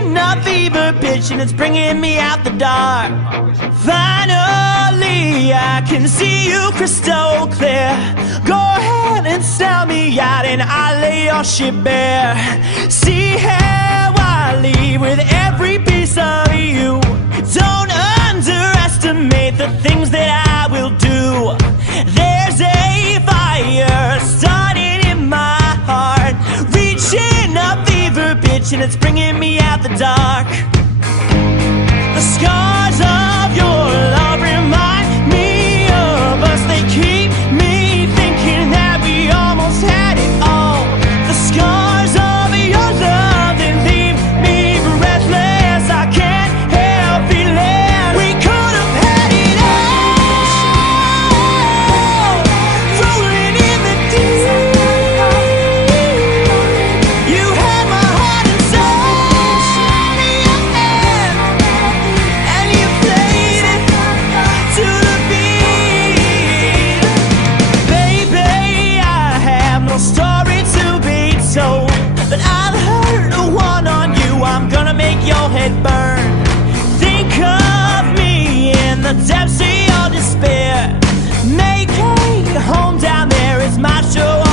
reaching a fever pitch and it's bringing me out the dark. Finally, I can see you crystal clear. Go ahead and sell me out and I'll lay your shit bare. See how I leave with every piece of you. Don't underestimate the things that I will do. There's a fire starting in my heart, reaching a fever pitch and it's bringing me out the dark. The scars of your love remind me of us. They keep me thinking that we almost had it all. The scars of your love, they leave me breathless. I can't help feeling we could have had it all. Rolling in the deep, you had my heart and soul in your hand, and you played it to the beat. Baby, I have no story to be told, but I've heard one on you. I'm gonna make your head burn. Think of me in the depths of your despair. Make a home down there, it's my show.